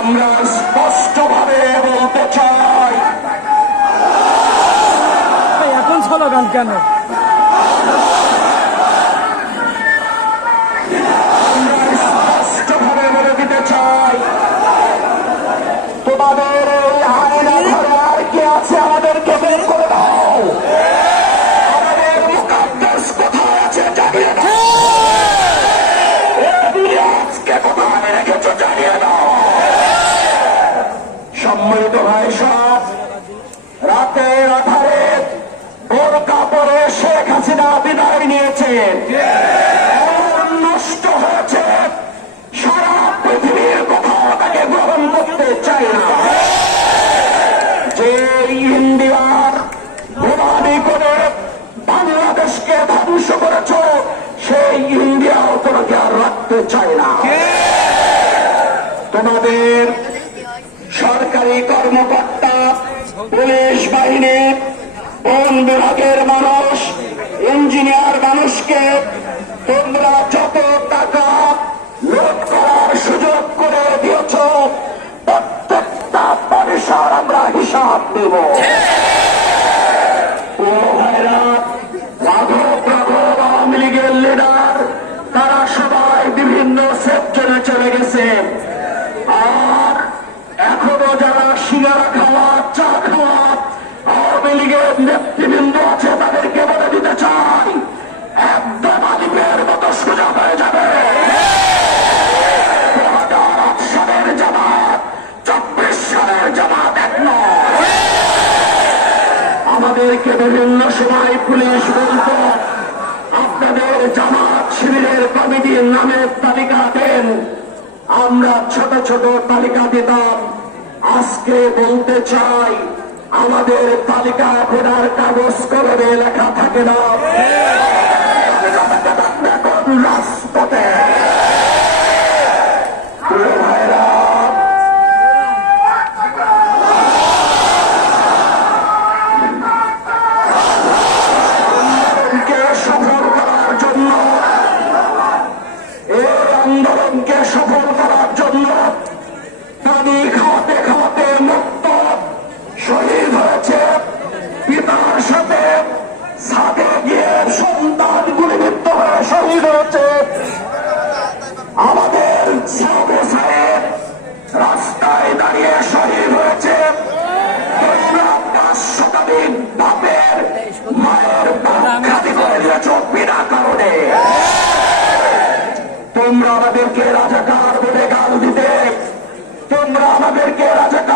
আমরা স্পষ্টভাবে বলতে চাই, এখন স্লোগান কেন? স্পষ্টভাবে বলে দিতে চাই, তোমাদের এই আয়না ঘরে আর কে আছে আমাদেরকে বের করে দাও। আমাদের মুকাদ্দাস কোথায় আছে জানিয়ে দাও। আজকে কোথায় রেখেছো জানিয়ে দাও। সম্মিলিত ভাই সব, রাতের আধারে বোরকা পরে শেখ হাসিনা বিদায় নিয়েছে, নষ্ট হয়েছে, সারা পৃথিবীর কোথাও তাকে গ্রহণ করতে চাই না। যে ইন্ডিয়ার গোলামি করে বাংলাদেশকে ধ্বংস করেছ, সেই ইন্ডিয়াও তোমাকে আর রাখতে চায় না। তোমাদের সরকারি কর্মকর্তা, পুলিশ বাহিনী, বন বিভাগের মানুষ, ইঞ্জিনিয়ার মানুষকে তোমরা যত টাকা লুট করার সুযোগ করে দিয়েছ, প্রত্যেকটা পয়সার আমরা হিসাব দেব। আওয়ামী লীগের লিডার তারা সবাই বিভিন্ন সেক্টরে চলে গেছে, আর এখনো যারা সিঙ্গারা খাওয়া, চা খাওয়া আওয়ামী লীগের নেতৃবৃন্দ আছে, তাদেরকে বলে দিতে চাই, একদম আলিমের মতো সোজা হয়ে যাবে। 2008 সালের জামাত 24 সালের জামাত এক নয়। আমাদেরকে বিভিন্ন সময় পুলিশ বলতো, আপনাদের জামাত শিবিরের কমিটির নামের তালিকা দেন। আমরা ছোট ছোট তালিকা দিতাম। আজকে বলতে চাই, আমাদের তালিকা ভোটার কাগজ কলমে লেখা থাকে না, রাজপথে। ভাইরা, সফল করার জন্য, এই আন্দোলনকে সফল করার জন্য পানি খাওয়াতে খাওয়াতে মুক্ত শহীদ হয়েছে। পিতার সাথে ছাদে গিয়ে সন্তান গুলিবিদ্ধ হয়ে শহীদ হয়েছে। আমাদের সাহেব রাস্তায় দাঁড়িয়ে শহীদ হয়েছে। 5 শতাধিক বাপের মায়ের খাতি করে দিয়েছ বিনা কারণে। তোমরা আমাদেরকে রাজাকার বলে গাল দিতে, তোমরা আমাদেরকে রাজাকার